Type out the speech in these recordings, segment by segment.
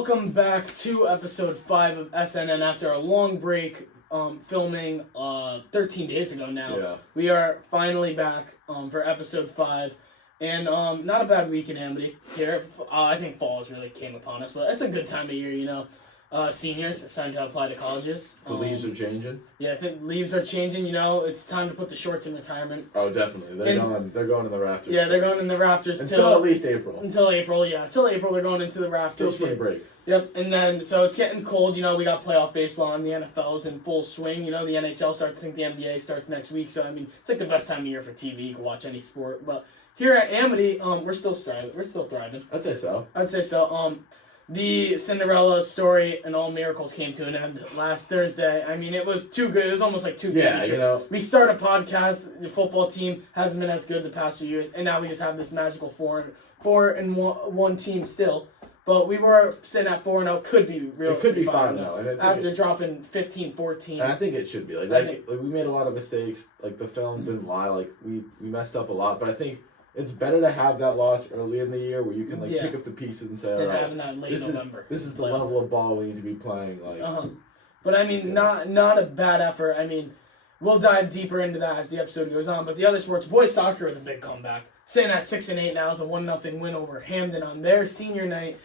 welcome back to episode 5 of SNN after a long break filming 13 days ago now. Yeah. We are finally back for episode 5, and not a bad week in Amity here. I think fall really came upon us, but it's a good time of year, you know. Seniors are starting to apply to colleges. The leaves are changing. Yeah, I think leaves are changing. You know, it's time to put the shorts in retirement. Oh, definitely. They're going in the rafters. Yeah, they're going in the rafters until at least April. Until April, yeah. Until April, they're going into the rafters. Till spring break. Yep, and then, so it's getting cold. You know, we got playoff baseball, and the NFL is in full swing. You know, the NHL starts, I think the NBA starts next week. So, I mean, it's like the best time of year for TV. You can watch any sport. But here at Amity, we're still thriving. I'd say so. The Cinderella story and all miracles came to an end last Thursday. I mean, it was too good. It was almost like too good. Yeah, you know. We start a podcast. The football team hasn't been as good the past few years, and now we just have this magical 4-1 team still. But we were sitting at 4-0. Could be real. It could be 5-0. After dropping 15-14. And I think it should be. Like we made a lot of mistakes. Like, the film didn't lie. Like, we messed up a lot. But I think it's better to have that loss early in the year where you can pick up the pieces and say, all right, this is the level of ball we need to be playing. But I mean, not a bad effort. I mean, we'll dive deeper into that as the episode goes on. But the other sports, boys soccer with a big comeback, sitting at 6-8 now with a 1-0 win over Hamden on their senior night,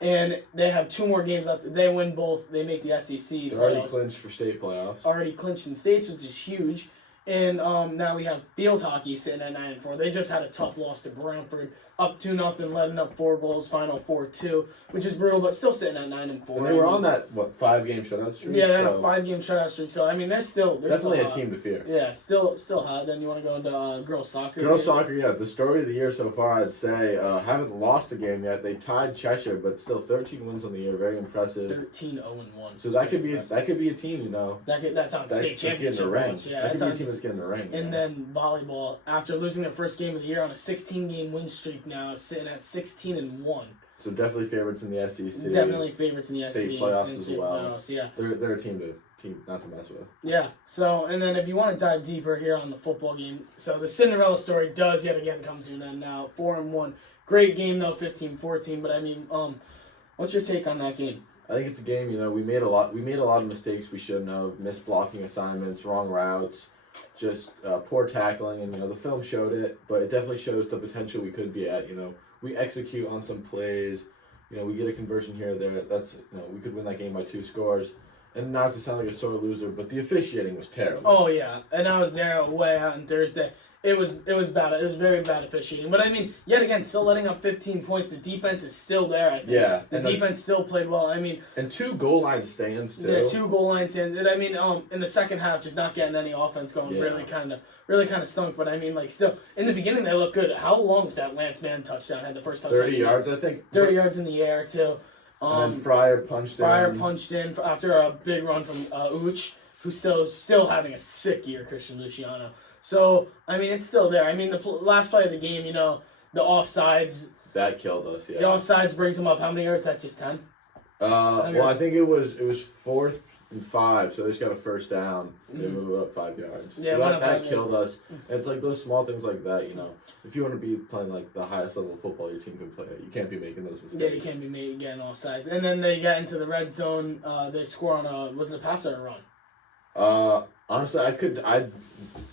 and they have 2 more games left. If they win both, they make the SEC. They're already clinched for state playoffs. Already clinched in states, which is huge. And now we have field hockey sitting at 9-4. They just had a tough loss to Brantford, up 2-0, letting up 4 goals, final 4-2, which is brutal, but still sitting at 9-4. And they were on that 5-game shutout streak. Yeah, they're on a 5-game shutout streak. So I mean, they're definitely still a team to fear. Yeah, still hot. Then you want to go into girls soccer. Girls soccer, yeah. The story of the year so far, I'd say, haven't lost a game yet. They tied Cheshire, but still 13 wins on the year. Very impressive. 13-0-1. So that could be a team, you know. That's on state championship. Yeah, that could be a team that's getting a ring. And then volleyball, after losing their first game of the year on a 16-game win streak, now sitting at 16-1. So definitely favorites in the SEC. Definitely favorites in the SEC. State playoffs as well. Playoffs, yeah. They're a team not to mess with. Yeah. So, and then if you want to dive deeper here on the football game, so the Cinderella story does yet again come to an end now. 4-1. Great game though, 15-14. But I mean, what's your take on that game? I think it's a game. You know, we made a lot of mistakes we shouldn't have. Missed blocking assignments, wrong routes, just poor tackling, and you know the film showed it, but it definitely shows the potential we could be at. You know, we execute on some plays. You know, we get a conversion here or there. That's, you know, we could win that game by 2 scores. And not to sound like a sore loser, but the officiating was terrible. Oh yeah, and I was there way out on Thursday. It was bad. It was very bad officiating. But I mean, yet again, still letting up 15 points. The defense is still there, I think. Yeah. The defense still played well. I mean, and 2 goal line stands too. Yeah, 2 goal line stands. And I mean, in the second half, just not getting any offense going really kind of stunk. But I mean, like, still in the beginning they looked good. How long was that Lance Mann touchdown? Had the first touchdown. 30 yards, I think. 30 yards in the air too. And then Fryer punched in after a big run from Uch, who's still having a sick year, Christian Luciano. So, I mean, it's still there. I mean, the last play of the game, you know, the offsides. That killed us, yeah. The offsides brings him up how many yards? That's just 10? I think it was 4th and 5, so they just got a first down. They moved up 5 yards. Yeah, so that killed us. And it's like those small things like that, you know. If you want to be playing like the highest level of football your team can play at, you can't be making those mistakes. Yeah, you can't be getting offsides. And then they got into the red zone. They score on was it a pass or a run? Honestly,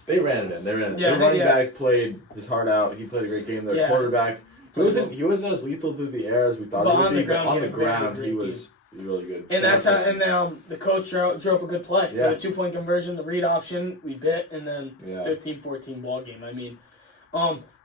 they ran it in. Yeah, the running back played his heart out. He played a great game. Their quarterback, he wasn't as lethal through the air as we thought he would be, but on the ground, he was really good. And that's how. And the coach drove a good play. Yeah. The 2-point conversion, the read option, we bit, and then 15-14 ball game. I mean,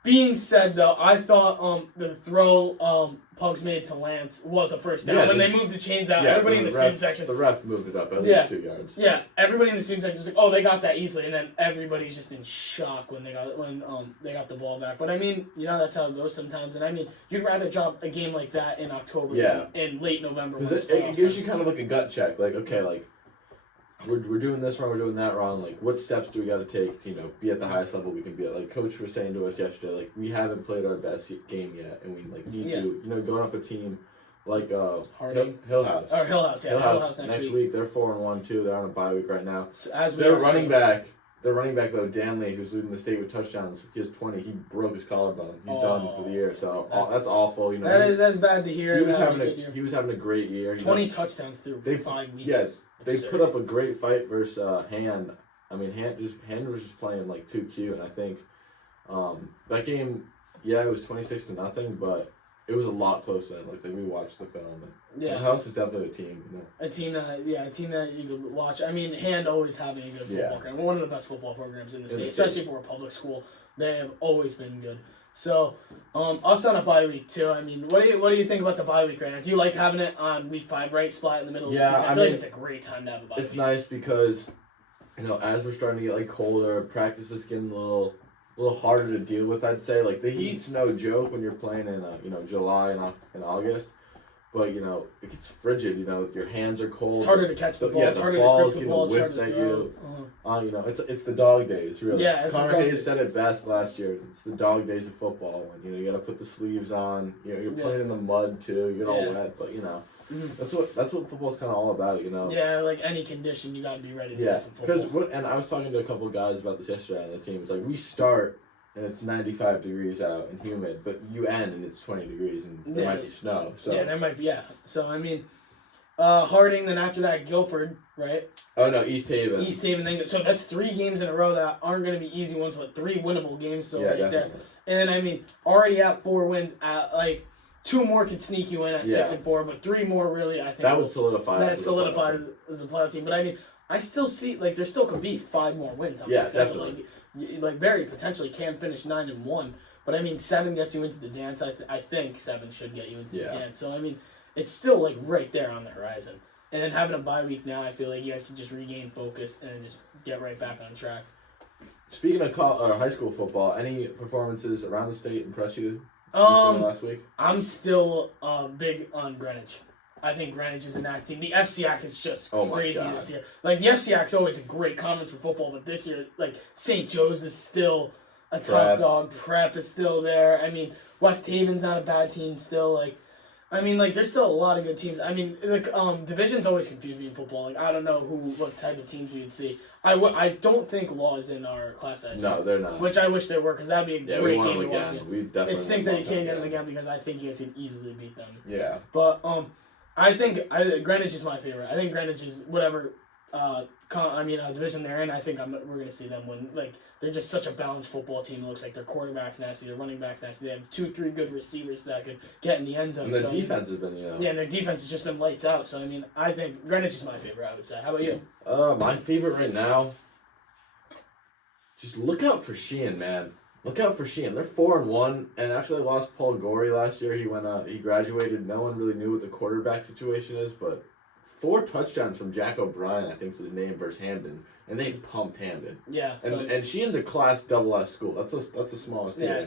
being said though, I thought the throw Pugs made to Lance was a first down. When they moved the chains out, everybody in the student section. The ref moved it up at least 2 yards. Yeah, everybody in the student section was like, "Oh, they got that easily," and then everybody's just in shock when they got the ball back. But I mean, you know, that's how it goes sometimes. And I mean, you'd rather drop a game like that in October than in late November. Because it gives you kind of like a gut check, like, okay, like we're doing this wrong, we're doing that wrong. Like, what steps do we got to take to, you know, be at the highest level we can be at? Like, Coach was saying to us yesterday, like, we haven't played our best game yet, and we like need to, you know, going up a team like Hillhouse. Hillhouse Hillhouse next week. They're 4-1 too. They're on a bye week right now. So, as their running back their running back though, Danley, who's leading the state with touchdowns, he has 20. He broke his collarbone. He's done for the year. So that's awful. You know, that's bad to hear. He was having a great year. 20 touchdowns through 5 weeks. Yes, they put up a great fight versus Hand. I mean, Hand was just playing like too cute, and I think that game, it was 26-0, but it was a lot closer than like we watched the film. And House is definitely a team. You know? A team that you could watch. I mean, Hand always having a good football program. One of the best football programs in the state, especially for a public school. They have always been good. So, us on a bye week too. I mean, what do you think about the bye week right now? Do you like having it on week 5, right, splat in the middle of the season? I feel like it's a great time to have a bye week. It's nice because, you know, as we're starting to get like colder, practice is getting a little harder to deal with. I'd say like the heat's no joke when you're playing in July and August, but you know it gets frigid. You know your hands are cold. It's harder to catch the ball. It's harder to grip the ball. Whipped at you. You know it's the dog days really. Yeah, Connor Hayes said it best last year. It's the dog days of football when you know you got to put the sleeves on. You know you're playing in the mud too. You're all wet, but you know. That's what football's kind of all about, you know. Yeah, like any condition, you got to be ready to play some football. And I was talking to a couple of guys about this yesterday on the team. It's like we start and it's 95 degrees out and humid, but you end and it's 20 degrees and there might be snow. So there might be. Yeah, so I mean, Harding. Then after that, Guilford, right? Oh no, East Haven. Then so that's 3 games in a row that aren't going to be easy ones, but 3 winnable games. So definitely. there. And then I mean, already at 4 wins, at like. 2 more could sneak you in at 6-4, but 3 more really, I think that would solidify. That solidifies as a playoff team. But I mean, I still see like there still could be 5 more wins on the schedule. Definitely. Like very potentially can finish 9-1. But I mean, 7 gets you into the dance. I think 7 should get you into the dance. So I mean, it's still like right there on the horizon. And then having a bye week now, I feel like you guys can just regain focus and just get right back on track. Speaking of high school football, any performances around the state impress you? Last week? I'm still big on Greenwich. I think Greenwich is a nice team. The FCAC is just crazy this year. Like, the FCAC's always a great conference for football, but this year, like, St. Joe's is still a top dog. Prep is still there. I mean, West Haven's not a bad team still. Like, I mean, like, there's still a lot of good teams. I mean, like, divisions always confuse me in football. Like, I don't know what type of teams you'd see. I don't think Law is in our class size. No, they're not. Which I wish they were, because that would be a great game to watch. It stinks that you can't get them again, because I think you guys can easily beat them. Yeah. But I think Greenwich is my favorite. I think Greenwich is whatever division they're in. I think we're going to see them win. Like, they're just such a balanced football team. It looks like their quarterback's nasty, their running back's nasty. They have 2-3 good receivers that could get in the end zone. And their defense has been, Yeah, and their defense has just been lights out. So, I mean, I think Greenwich is my favorite, I would say. How about you? My favorite right now, just look out for Sheehan, man. Look out for Sheehan. They're 4-1, and actually lost Paul Gorey last year. He graduated. No one really knew what the quarterback situation is, but 4 touchdowns from Jack O'Brien, I think is his name, versus Hamden, and they pumped Hamden. Yeah. And Sheehan's a Class SS school. That's the smallest team. Yeah.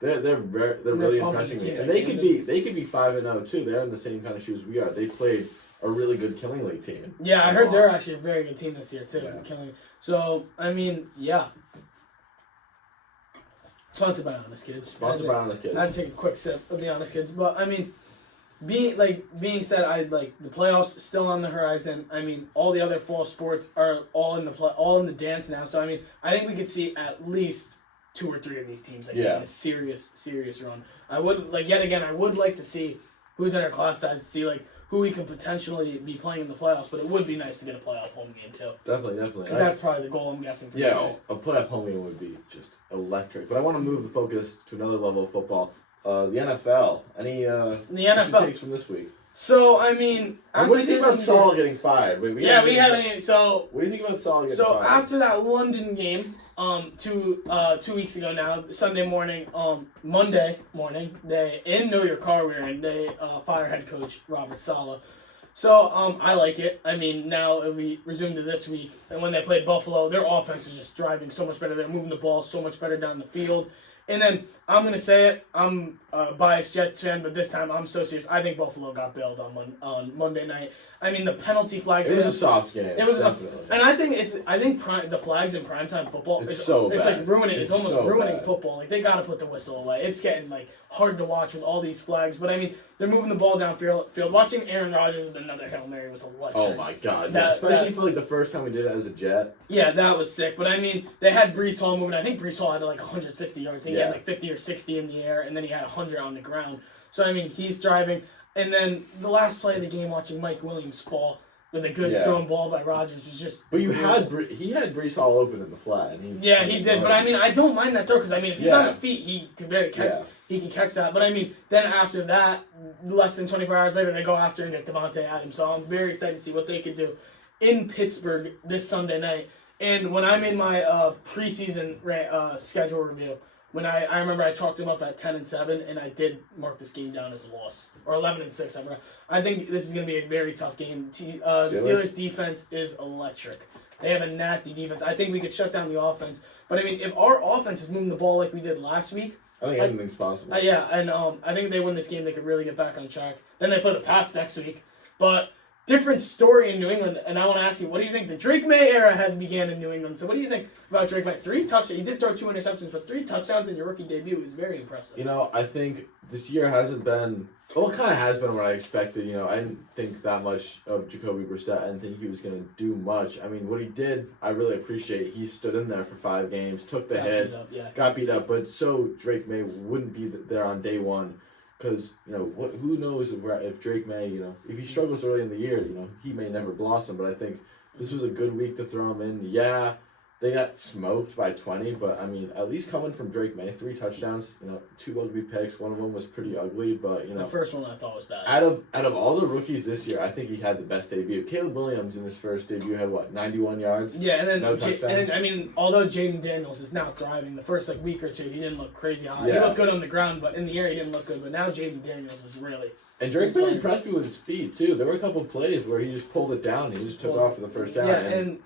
Like, they're really impressing me, and they could be 5-0 too. They're in the same kind of shoes we are. They played a really good Killing League team. Yeah, I heard they're actually a very good team this year too. Yeah. Killing. So I mean, yeah. Sponsored by Honest Kids. I had to take a quick sip of the Honest Kids, but I mean, being said, I like the playoffs still on the horizon. I mean, all the other fall sports are all in the dance now. So I mean, I think we could see at least 2 or 3 of these teams making a serious run. I would like to see who's in our class size to see like who we could potentially be playing in the playoffs. But it would be nice to get a playoff home game too. Definitely. That's probably the goal, I'm guessing. For you guys. A playoff home game would be just electric. But I want to move the focus to another level of football. The NFL. Any NFL takes from this week? So I mean, what do you think about Saul getting fired? We haven't even. So what do you think about Saul getting fired? So after that London game, 2 weeks ago now, Sunday morning, Monday morning, they in Know Your Car we're in. They fire head coach Robert Saleh. So I like it. I mean, now if we resume to this week, and when they played Buffalo, their offense is just driving so much better. They're moving the ball so much better down the field. And then I'm going to say it. I'm a biased Jets fan, but this time I'm so serious. I think Buffalo got bailed on Monday night. I mean, the penalty flags. It was a soft game. It was definitely. and I think the flags in primetime football. It's so bad. It's like ruining. It's almost so ruining bad. football. Like they got to put the whistle away. It's getting like hard to watch with all these flags. But I mean, they're moving the ball downfield. Watching Aaron Rodgers with another Hail Mary was electric. Oh my god! Yeah, especially for like the first time we did it as a Jet. Yeah, that was sick. But I mean, they had Breece Hall moving. I think Breece Hall had like 160 yards. He had like 50 or 60 in the air, and then he had 100 on the ground. So I mean, he's driving. And then the last play of the game, watching Mike Williams fall with a good thrown ball by Rodgers was just. But he had Breece Hall open in the flat. And he did. But I mean, I don't mind that throw because I mean, if he's on his feet, he can very catch. Yeah. He can catch that. But I mean, then after that, less than 24 hours later, they go after and get Devontae Adams. So I'm very excited to see what they could do in Pittsburgh this Sunday night. And when I made my preseason schedule review, when I remember I chalked him up at 10-7, and I did mark this game down as a loss, or 11-6. I think this is going to be a very tough game. The Steelers defense is electric. They have a nasty defense. I think we could shut down the offense. But I mean, if our offense is moving the ball like we did last week, I think anything's possible. Yeah, and I think if they win this game, they could really get back on track. Then they play the Pats next week, but. Different story in New England, and I want to ask you, what do you think the Drake May era has began in New England? So what do you think about Drake May? 3 touchdowns. He did throw 2 interceptions, but 3 touchdowns in your rookie debut is very impressive. You know, I think this year hasn't been, well, it kind of has been what I expected. You know, I didn't think that much of Jacoby Brissett. I didn't think he was going to do much. I mean, what he did, I really appreciate. He stood in there for 5 games, took the hits, got beat up, but so Drake May wouldn't be there on day one. Because, you know, who knows if Drake May, you know, if he struggles early in the year, you know, he may never blossom. But I think this was a good week to throw him in. Yeah, they got smoked by 20, but, I mean, at least coming from Drake May, 3 touchdowns, you know, 2 ugly picks. One of them was pretty ugly, but, you know. The first one I thought was bad. Out of all the rookies this year, I think he had the best debut. Caleb Williams in his first debut had, 91 yards? Yeah, and then, no touchdowns? I mean, although Jaden Daniels is now thriving, the first, week or two, he didn't look crazy high. Yeah. He looked good on the ground, but in the air, he didn't look good. But now Jaden Daniels is really... And Drake May impressed me with his feet, too. There were a couple of plays where he just pulled it down and he just took off for the first down. Yeah, and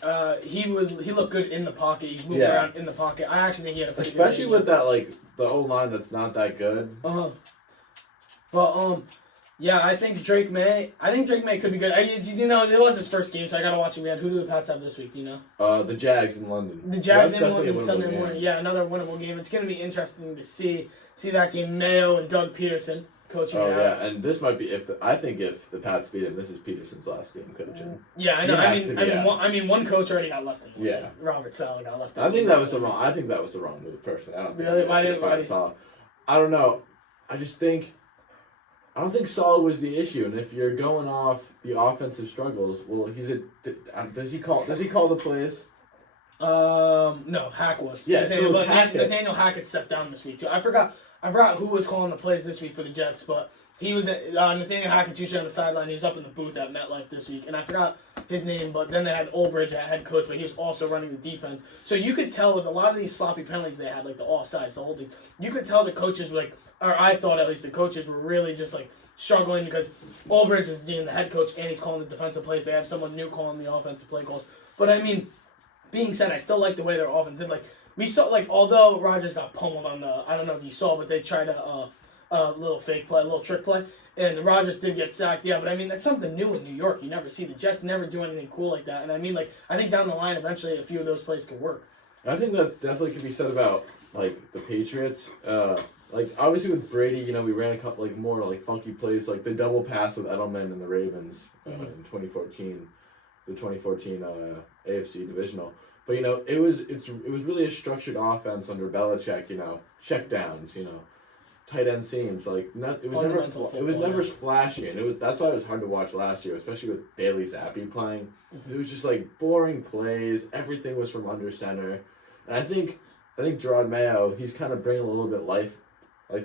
he looked good in the pocket. He's moving around in the pocket. I actually think he had a pretty especially good with that, the O-line that's not that good. But, yeah, I think Drake May could be good. You know, it was his first game, so I got to watch him again. Who do the Pats have this week? Do you know? The Jags in London. The Jags in London Sunday morning. Yeah, another winnable game. It's going to be interesting to see that game. Mayo and Doug Peterson coaching. Oh yeah, and this might be if the Pats beat him, this is Peterson's last game coaching. Yeah, I know. I mean, one coach already got left in. Yeah, Robert Saleh got left in. I think that was the wrong move, personally. I don't think. Really? Why didn't I don't know. I don't think Saleh was the issue, and if you're going off the offensive struggles, well, does he call the plays? No, Hack was. Yeah, Nathaniel Hackett stepped down this week too. I forgot who was calling the plays this week for the Jets, but he was Nathaniel Hackett's usually on the sideline. He was up in the booth at MetLife this week, and I forgot his name. But then they had Olbridge at head coach, but he was also running the defense. So you could tell with a lot of these sloppy penalties they had, like the offsides, the holding, you could tell the coaches were or I thought at least the coaches were really just struggling because Olbridge is being the head coach and he's calling the defensive plays. They have someone new calling the offensive play calls. But I mean, being said, I still like the way their offense did. We saw, although Rodgers got pummeled on I don't know if you saw, but they tried a little fake play, a little trick play, and Rodgers did get sacked. Yeah, but I mean, that's something new in New York. You never see the Jets never do anything cool like that. And I mean, I think down the line, eventually, a few of those plays could work. I think that's definitely could be said about the Patriots. Obviously with Brady, you know, we ran a couple more funky plays, the double pass with Edelman and the Ravens in 2014, the 2014 AFC divisional. But you know, it was really a structured offense under Belichick. You know, check downs. You know, tight end seams. It was never flashy, and that's why it was hard to watch last year, especially with Bailey Zappi playing. Mm-hmm. It was just boring plays. Everything was from under center, and I think Gerard Mayo, he's kind of bringing a little bit life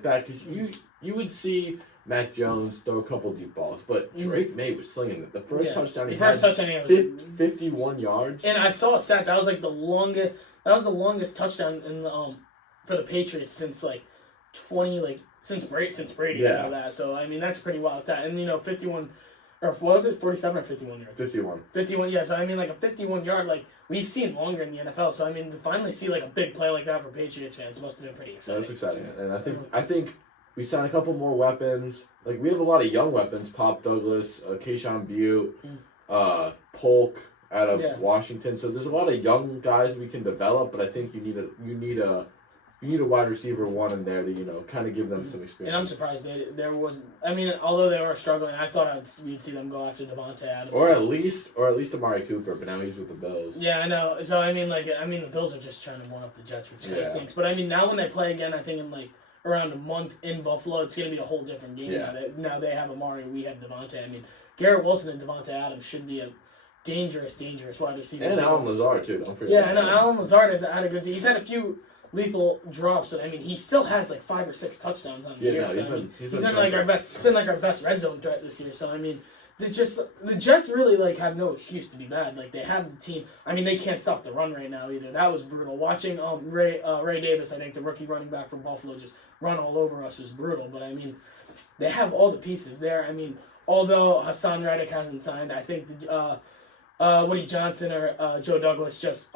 back, because you would see Mac Jones throw a couple deep balls, but Drake May was slinging it. The first touchdown he had 51 yards. And I saw a stat that was the longest. That was the longest touchdown in the for the Patriots since 20 since Brady. Yeah. And all that. So I mean that's pretty wild stat. And 51 Or what was it, 47 or 51 yards? 51. 51, yeah. So, I mean, like a 51-yard, like, we've seen longer in the NFL. So, I mean, to finally see, like, a big play like that for Patriots fans must have been pretty exciting. That's exciting. And I think we signed a couple more weapons. Like, we have a lot of young weapons. Pop Douglas, Keyshawn Butte, Polk out of Washington. So there's a lot of young guys we can develop, but I think you need a wide receiver one in there to, kind of give them some experience. And I'm surprised there was. I mean, although they were struggling, I thought we'd see them go after Devontae Adams. Or at least Amari Cooper, but now he's with the Bills. Yeah, I know. So I mean, the Bills are just trying to one up the Jets, which kind of stinks. But I mean, now when they play again, I think in like around a month in Buffalo, it's gonna be a whole different game. Yeah. Now they have Amari, we have Devontae. I mean, Garrett Wilson and Devontae Adams should be a dangerous wide receiver. And Alan Lazard too. Don't forget. Yeah, I know. Alan Lazard has had a good season. He's had a few lethal drops, but I mean, he still has like 5 or 6 touchdowns on the year. So, he's been like our best red zone threat this year. So I mean, the Jets really like have no excuse to be bad. Like they have the team. I mean, they can't stop the run right now either. That was brutal. Watching Ray Davis, I think the rookie running back from Buffalo, just run all over us was brutal. But I mean, they have all the pieces there. I mean, although Hassan Reddick hasn't signed, I think Woody Johnson or Joe Douglas just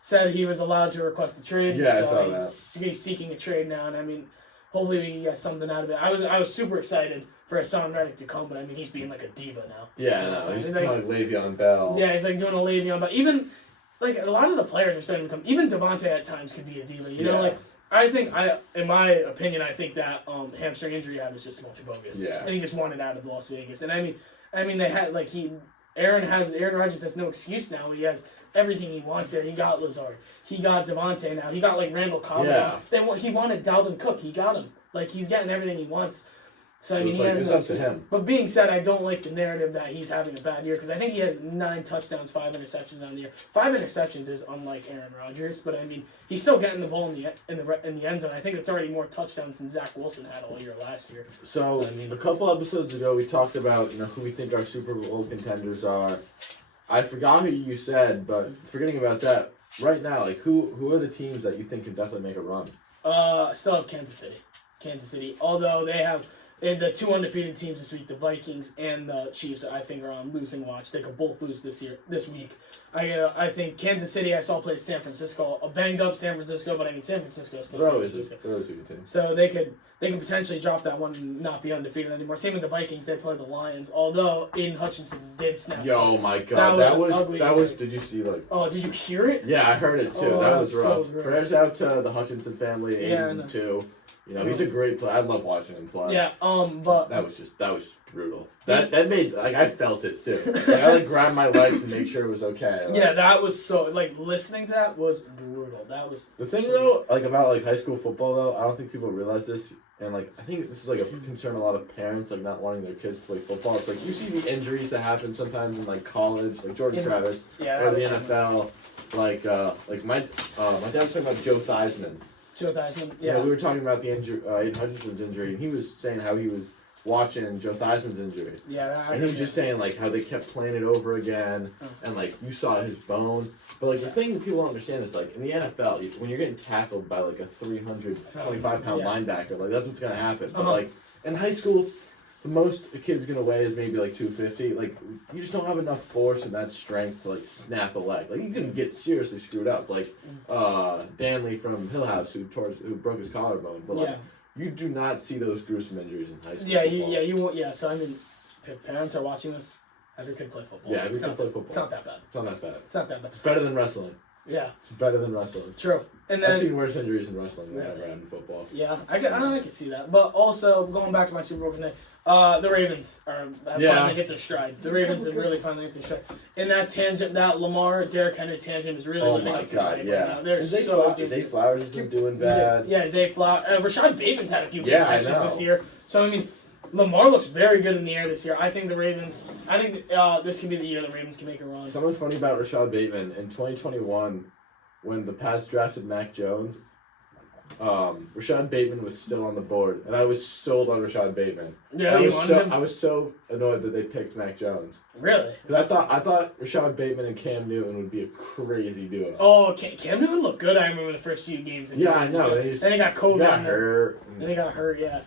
said he was allowed to request a trade. Yeah, so I saw that. He's seeking a trade now, and I mean, hopefully we can get something out of it. I was super excited for Hassan Reddick to come, but I mean, he's being like a diva now. Yeah, no, he's kind of like Le'Veon Bell. Yeah, he's like doing a Le'Veon, but even like a lot of the players are starting to come. Even Devontae at times could be a diva. You know, like in my opinion, I think that hamstring injury he had was just a bunch of bogus. Yeah, and he just wanted out of Las Vegas. And I mean, they had like Aaron Rodgers has no excuse now. He has everything he wants there. He got Lazard. He got Devontae now. He got like Randall Cobb. Yeah. He wanted Dalvin Cook. He got him. Like he's getting everything he wants. So I mean, it's up to him. But being said, I don't like the narrative that he's having a bad year because I think he has 9 touchdowns, 5 interceptions on the year. 5 interceptions is unlike Aaron Rodgers, but I mean, he's still getting the ball in the end zone. I think it's already more touchdowns than Zach Wilson had all year last year. So a couple episodes ago, we talked about who we think our Super Bowl contenders are. I forgot who you said, but forgetting about that, right now, like who are the teams that you think can definitely make a run? Still have Kansas City. Kansas City, although they have the 2 undefeated teams this week, the Vikings and the Chiefs, I think are on losing watch. They could both lose this week. I think Kansas City, I saw play San Francisco, a banged up San Francisco, but I mean San Francisco still. They're always a good team. So they could potentially drop that one and not be undefeated anymore. Same with the Vikings, they play the Lions. Although Aiden Hutchinson did snap. Yo, my God, that was. Did you see Oh, did you hear it? Yeah, I heard it too. Oh, that was rough. So Prayers out to the Hutchinson family, Aiden too. He's a great player. I love watching him play. Yeah, but that was just brutal. That made I felt it too. I grabbed my leg to make sure it was okay. Yeah, that was so listening to that was brutal. That was the thing though, about high school football though. I don't think people realize this, and I think this is a concern a lot of parents not wanting their kids to play football. It's you see the injuries that happen sometimes in college, like Jordan Travis, or the NFL. My dad was talking about Joe Theismann. Yeah. We were talking about the injury, Aiden Hutchinson's injury, and he was saying how he was watching Joe Theismann's injury. Yeah. And he was just saying how they kept playing it over again, and you saw his bone. But the thing that people don't understand is in the NFL, when you're getting tackled by a 325-pound linebacker, that's what's gonna happen. But in high school, the most a kid's gonna weigh is maybe 250. You just don't have enough force and that strength to snap a leg. You can get seriously screwed up. Danley from Hill House who broke his collarbone. But you do not see those gruesome injuries in high school. You won't. Yeah, so I mean, parents are watching this. Have your kid play football. Yeah, have your kid play football. It's not that bad. It's not that bad. It's not that bad. It's better than wrestling. Yeah. It's better than wrestling. True. And then, I've seen worse injuries in wrestling than I've had in football. Yeah, I can see that. But also, going back to my Super Bowl today, the Ravens have finally hit their stride. The Ravens have really finally hit their stride. And that tangent, that Derrick Henry tangent is really living up to the hype right now. They're so good. Zay Flowers has been doing bad. Yeah, Zay Flowers. Rashad Bateman's had a few good catches this year. So, I mean, Lamar looks very good in the air this year. I think this can be the year the Ravens can make a run. Something funny about Rashad Bateman, in 2021, when the Pats drafted Mac Jones, Rashad Bateman was still on the board, and I was sold on Rashad Bateman. Yeah, I was so annoyed that they picked Mac Jones. Really? Because I thought Rashad Bateman and Cam Newton would be a crazy duo. Oh, Cam Newton looked good. I remember the first few games. I know. And he got COVID. Got hurt. And he got hurt. Yeah.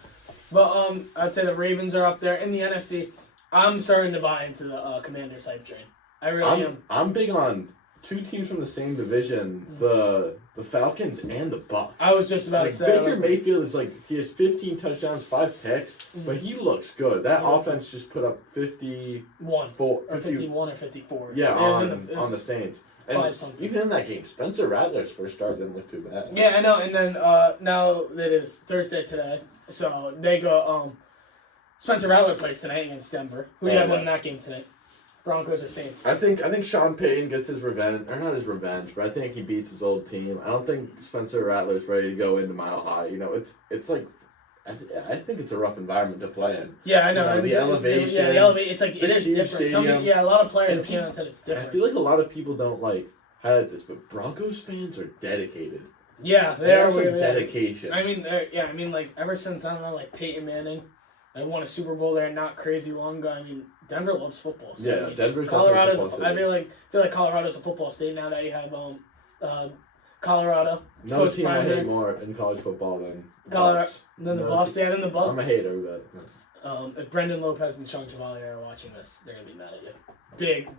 But I'd say the Ravens are up there in the NFC. I'm starting to buy into the Commanders hype train. I really am. I'm big on two teams from the same division, the Falcons and the Bucks. I was just about to say. Baker Mayfield is he has 15 touchdowns, 5 picks, but he looks good. That offense just put up 51 or 54. Yeah, on the Saints. And even in that game, Spencer Rattler's first start didn't look too bad. Yeah, I know. And then now it is Thursday today, so they go. Spencer Rattler plays tonight against Denver. Who do you have winning that game tonight? Broncos or Saints? I think Sean Payton gets his revenge, or not his revenge, but I think he beats his old team. I don't think Spencer Rattler's ready to go into Mile High. It's like I think it's a rough environment to play in. Yeah, I know. The elevation. The elevation. It's like it is different. A lot of players have said it's different. I feel like a lot of people don't highlight this, but Broncos fans are dedicated. Yeah, they have some dedication. I mean, ever since Peyton Manning, I won a Super Bowl there not crazy long ago. I mean, Denver loves football. So, Denver's Colorado's. Football I feel like Colorado's a football state now that you have Colorado. No Coach team I Prime hate more in college football than Colorado. Then the Buffs. Yeah, then the Buffs. I'm a hater, but if Brendan Lopez and Sean Chevalier are watching this, they're gonna be mad at you.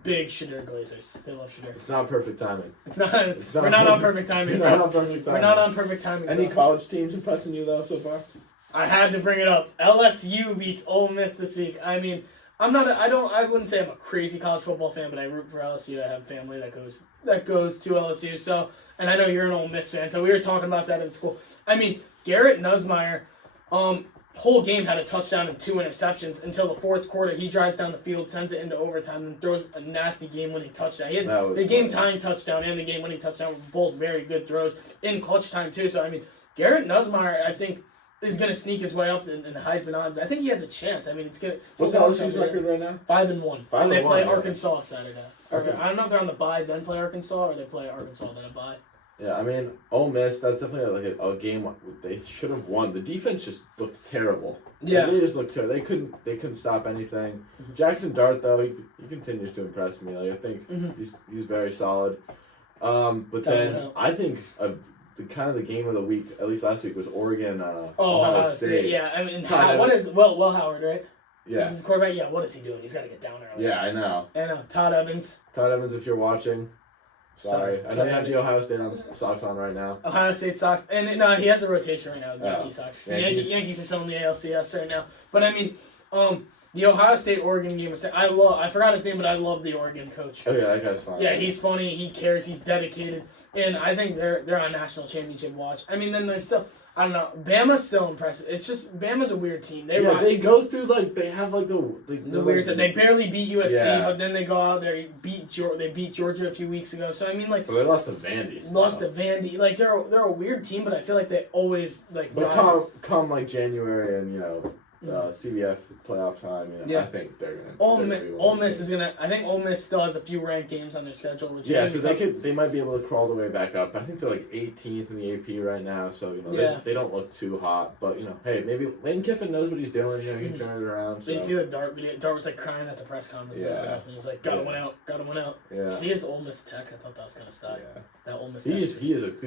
Big Shedeur Glazers. They love Shedeur. It's not perfect timing. We're not on perfect timing. We're not on perfect timing. We're not on perfect timing. Any college teams impressing you though so far? I had to bring it up. LSU beats Ole Miss this week. I mean, I wouldn't say I'm a crazy college football fan, but I root for LSU. I have family that goes to LSU. So, and I know you're an Ole Miss fan, so we were talking about that in school. I mean, Garrett Nussmeier, whole game had a touchdown and 2 interceptions until the fourth quarter. He drives down the field, sends it into overtime, and throws a nasty game-winning touchdown. He had the game-tying touchdown and the game-winning touchdown were both very good throws in clutch time too. So I mean, Garrett Nussmeier, I think, is going to sneak his way up in Heisman odds. I think he has a chance. I mean, it's good. What's LSU's record right now? 5-1. And they play Arkansas Saturday. Okay. I don't know if they're on the bye then play Arkansas, or they play Arkansas then a bye. Yeah, I mean, Ole Miss, that's definitely a game they should have won. The defense just looked terrible. Yeah. They just looked terrible. They couldn't stop anything. Jackson Dart, though, he continues to impress me. I think he's very solid. But then I think the game of the week, at least last week, was Oregon. Ohio State. Yeah, I mean, Will Howard, right? Yeah. He's his quarterback. Yeah, what is he doing? He's got to get down early. Yeah, I know. Todd Evans. Todd Evans, if you're watching, sorry. I know you have the Ohio State socks on right now. Ohio State socks. And no, he has the rotation right now with Yankee socks. Yankees are selling the ALCS right now. But I mean, the Ohio State-Oregon game was... I forgot his name, but I love the Oregon coach. Oh, yeah, that guy's fun. Yeah, he's funny. He cares. He's dedicated. And I think they're on national championship watch. I mean, then there's still... I don't know. Bama's still impressive. It's just... Bama's a weird team. They go through, they have, the weird... They barely beat USC, but then they go out there, they beat Georgia a few weeks ago. So, I mean, Well, they lost to Vandy. Vandy. They're a weird team, but I feel like they always, But come January and, CBF playoff time, I think they're gonna. Ole Miss is gonna. I think Ole Miss still has a few ranked games on their schedule, which so they might be able to crawl their way back up. I think they're 18th in the AP right now, so they don't look too hot. But hey, maybe Lane Kiffin knows what he's doing. He can turn it around. So you see the Dart video? Dart was crying at the press conference. And he's like, "Got to win out." Yeah. See his Ole Miss Tech. I thought that was kind of style. Yeah. That Ole Miss. He's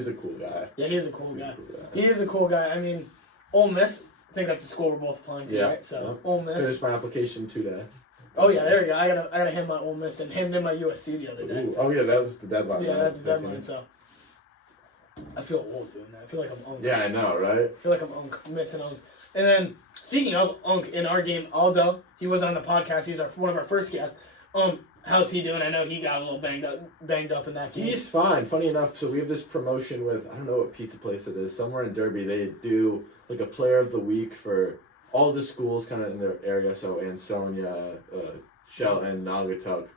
a cool guy. Yeah, he is a cool guy. He is a cool guy. I mean, Ole Miss. I think that's the school we're both applying to, right? So Ole Miss. Finished my application today. Oh yeah, there we go. I gotta hand my Ole Miss and handed in my USC the other day. Oh yeah, that was the deadline. Yeah, that's the deadline. So I feel old doing that. I feel like I'm unk. Yeah, I know, right? I feel like I'm unk, missing unk. And then speaking of unk, in our game, Aldo, he was on the podcast. He's one of our first guests. How's he doing? I know he got a little banged up in that game. He's fine. Funny enough, so we have this promotion with, I don't know what pizza place it is, somewhere in Derby. They do a player of the week for all the schools kind of in their area. So Ansonia, Shelton, Naugatuck,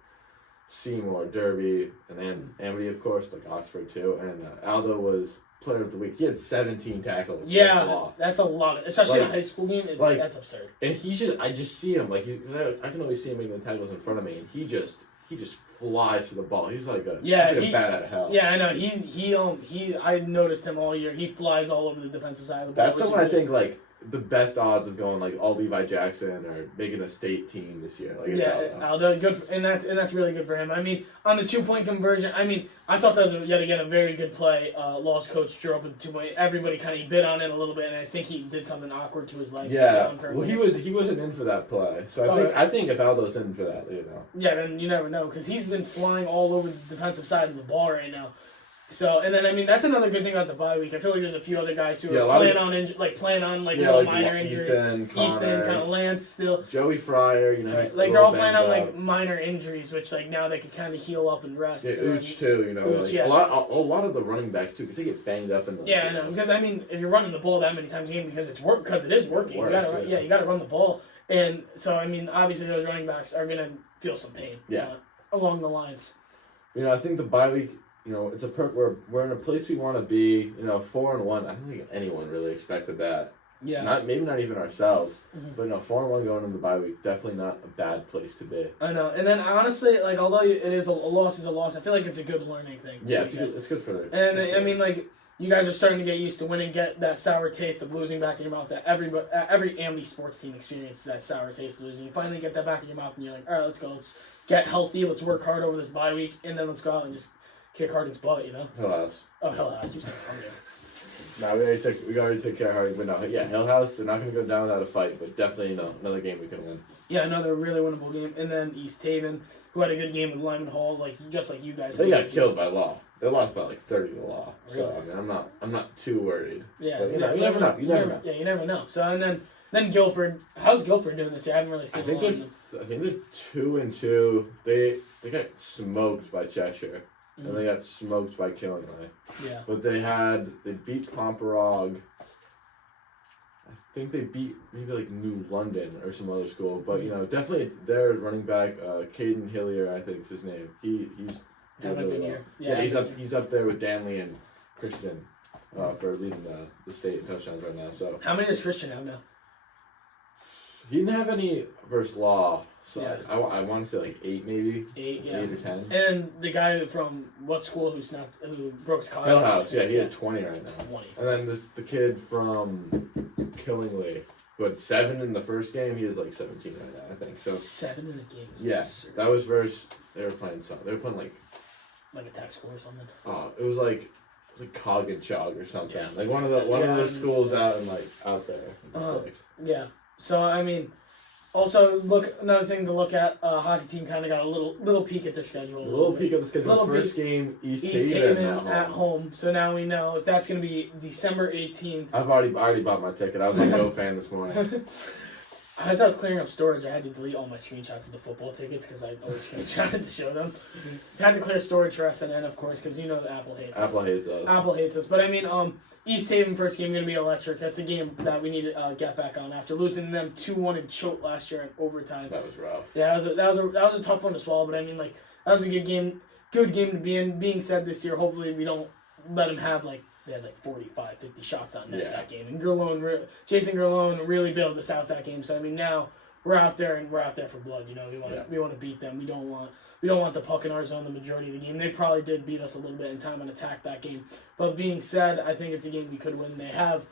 Seymour, Derby, and then Amity, of course, Oxford too. And Aldo was player of the week. He had 17 tackles. Yeah, that's a lot. Especially in a high school game, that's absurd. And I just see him, I can always see him making the tackles in front of me, and he just flies to the ball. He's like a bat out of hell. Yeah, I know. I noticed him all year. He flies all over the defensive side of the ball. That's someone I think the best odds of going like all Levi Jackson or making a state team this year. Like, it's Aldo, good, and that's really good for him. I mean, on the 2-point conversion, I mean, I thought that was yet again a very good play. Lost coach drew up with the 2-point. Everybody kind of bid on it a little bit, and I think he did something awkward to his leg. Yeah, he wasn't in for that play, so I think if Aldo's in for that, Yeah, then you never know because he's been flying all over the defensive side of the ball right now. So, and then, I mean, that's another good thing about the bye week. I feel like there's a few other guys who are playing on little minor injuries. Ethan, Connor, kind of Lance still. Joey Fryer, right. Like, they're all playing on, like, minor injuries, which, like, now they can kind of heal up and rest. Yeah, Ooch, too, a lot of the running backs, too, because they get banged up in the I know. Because, I mean, if you're running the ball that many times a game, because it is working. You got to run the ball. And so, I mean, obviously those running backs are going to feel some pain along the lines. I think the bye week... it's a perk. We're in a place we want to be. 4-1. I don't think anyone really expected that. Yeah. Maybe not even ourselves. Mm-hmm. But 4-1 going into the bye week, definitely not a bad place to be. I know. And then honestly, like although it is a loss is a loss, I feel like it's a good learning thing. Yeah, it's good for them. And I mean, like you guys are starting to get used to winning, get that sour taste of losing back in your mouth. That every Amity sports team experiences that sour taste of losing. You finally get that back in your mouth, and you're like, all right, let's go. Let's get healthy. Let's work hard over this bye week, and then let's go out and just kick Harding's butt, Hill House. Oh, Hill House. I keep saying Harding. No, we already took care of Harding, but no, Hill House, they're not going to go down without a fight, but definitely, another game we can win. Yeah, another really winnable game. And then East Haven, who had a good game with Lyman Hall, just like you guys. They got killed by Law. They lost by like 30 to Law. Really? So, I mean, I'm not too worried. Yeah. But, you never know. You never know. Yeah, you never know. So, and then Guilford. How's Guilford doing this year? I haven't really seen I think they're 2-2. They got smoked by Cheshire. Mm-hmm. And they got smoked by Killingly. Yeah. But they beat Pomperog. I think they beat maybe like New London or some other school. But, definitely their running back, Caden Hillier, I think is his name. He's doing really well. Yeah, he's up there with Danley and Christian for leading the state in touchdowns right now. So how many does Christian have now? He didn't have any versus Law, so I want to say like 8 maybe. 8 or 10. And the guy from what school who broke his college? Hill House, he had 20 right now. 20. And then the kid from Killingly, who had 7 in the first game, he is like 17 right now, I think. So 7 in the game. Absurd. That was versus they were playing like a tech school or something. Oh, it was like Cog and Chog or something. Yeah. Like one of those schools out there in the sticks. Yeah. So, I mean, also, another thing to look at, hockey team kind of got a little peek at their schedule. A little peek at the schedule. First game, East Haven at home. So now we know if that's going to be December 18th. I've already bought my ticket. I was a Go fan this morning. As I was clearing up storage, I had to delete all my screenshots of the football tickets because I always screenshotted to show them. I had to clear storage for SNN, of course, because Apple hates us. Apple hates us. But, I mean, East Haven first game going to be electric. That's a game that we need to get back on after losing them 2-1 in choke last year in overtime. That was rough. Yeah, that was a tough one to swallow. But I mean, like that was a good game to be in. Being said, this year, hopefully we don't let them have they had 45, 50 shots on net that game. And Jason Gerlone really bailed us out that game. So I mean, now we're out there for blood. We want to beat them. We don't want the puck in our zone the majority of the game. They probably did beat us a little bit in time and attack that game. But being said, I think it's a game we could win. They have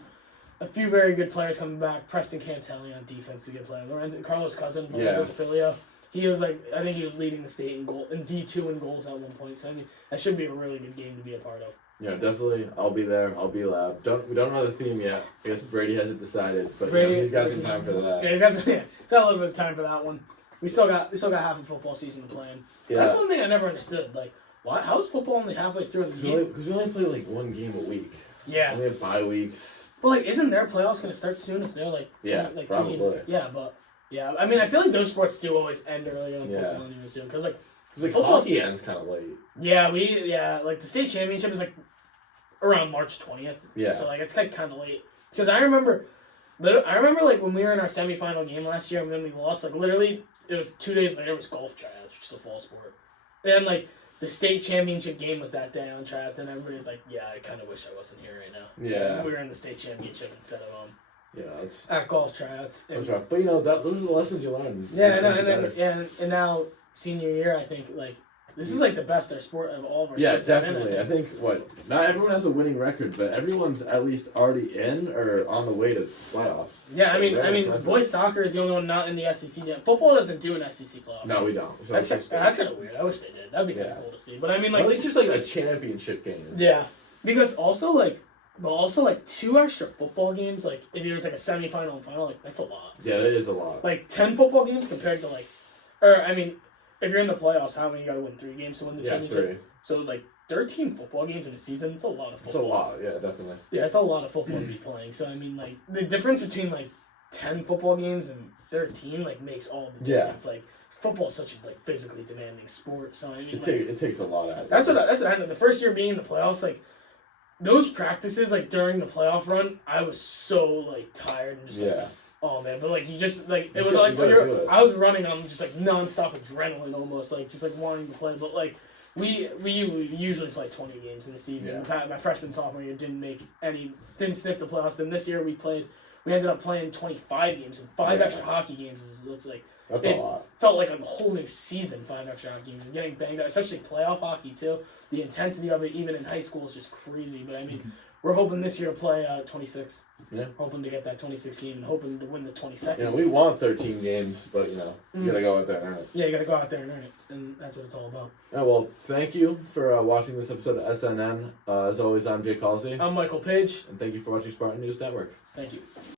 a few very good players coming back. Preston Cantelli on defense is a good player. Carlos Cousin, Lorenzo Filio. He was I think he was leading the state in D2 in goals at one point. So I mean, that should be a really good game to be a part of. Yeah, definitely. I'll be there. I'll be loud. We don't know the theme yet. I guess Brady hasn't decided, but he's got some time for that. Yeah, he's got a little bit of time for that one. We still got half a football season to play in. Yeah. That's one thing I never understood. Like, why? How is football only halfway through the game? Because we only play one game a week. Yeah. We have bye weeks. Well, isn't their playoffs going to start soon if they're probably. Yeah, I mean, I feel like those sports do always end earlier than football anyway soon because hockey ends kind of late. Yeah, the state championship is around March 20th. Yeah. So it's kind of late because I remember when we were in our semifinal game last year and then we lost. Literally, it was 2 days later. It was golf tryouts, which is a fall sport, and the state championship game was that day on tryouts, and everybody's like, "Yeah, I kind of wish I wasn't here right now." Yeah. We were in the state championship instead of it's at golf tryouts. That's rough, but those are the lessons you learn. Yeah, and now senior year, I think This is like the best our sport of all of our Yeah, sports have been, definitely. I think not everyone has a winning record, but everyone's at least already in or on the way to playoffs. Yeah, I mean, impressive. boys soccer is the only one not in the SEC yet. Football doesn't do an SEC playoff. No, we don't. So That's kind of weird. I wish they did. That'd be kind of cool to see. But I mean, like, at least there's like a championship game. Yeah, because also like 2 extra football games. Like if there's like a semifinal and final, like that's a lot. Yeah, that is a lot. Like 10 football games compared to like, or I mean, if you're in the playoffs, how many you got to win? 3 games to win the championship. 3. So like 13 football games in a season. It's a lot of football. It's a lot. Yeah, definitely. Yeah, it's a lot of football to be playing. So I mean, like the difference between like 10 football games and 13 like makes all the difference. Like football is such a like physically demanding sport. So I mean, it takes a lot out of it. That's what I know. The first year being in the playoffs, like those practices, like during the playoff run, I was so like tired and just like, oh man. But like you just like it was like I was running on just like nonstop adrenaline almost, like just like wanting to play. But like we usually play 20 games in the season. My freshman sophomore year didn't sniff the playoffs. Then this year we ended up playing 25 games and 5 extra hockey games. It's like that's a lot. Felt like a whole new season. 5 extra hockey games, getting banged up, especially playoff hockey too. The intensity of it, even in high school, is just crazy. But I mean, we're hoping this year to play 26. Yeah. Hoping to get that 26 game and hoping to win the 22nd. Yeah, we want 13 games, but you gotta go out there and earn it. Yeah, you gotta go out there and earn it, and that's what it's all about. Yeah, well, thank you for watching this episode of SNN. As always, I'm Jake Halsey. I'm Michael Page. And thank you for watching Spartan News Network. Thank you.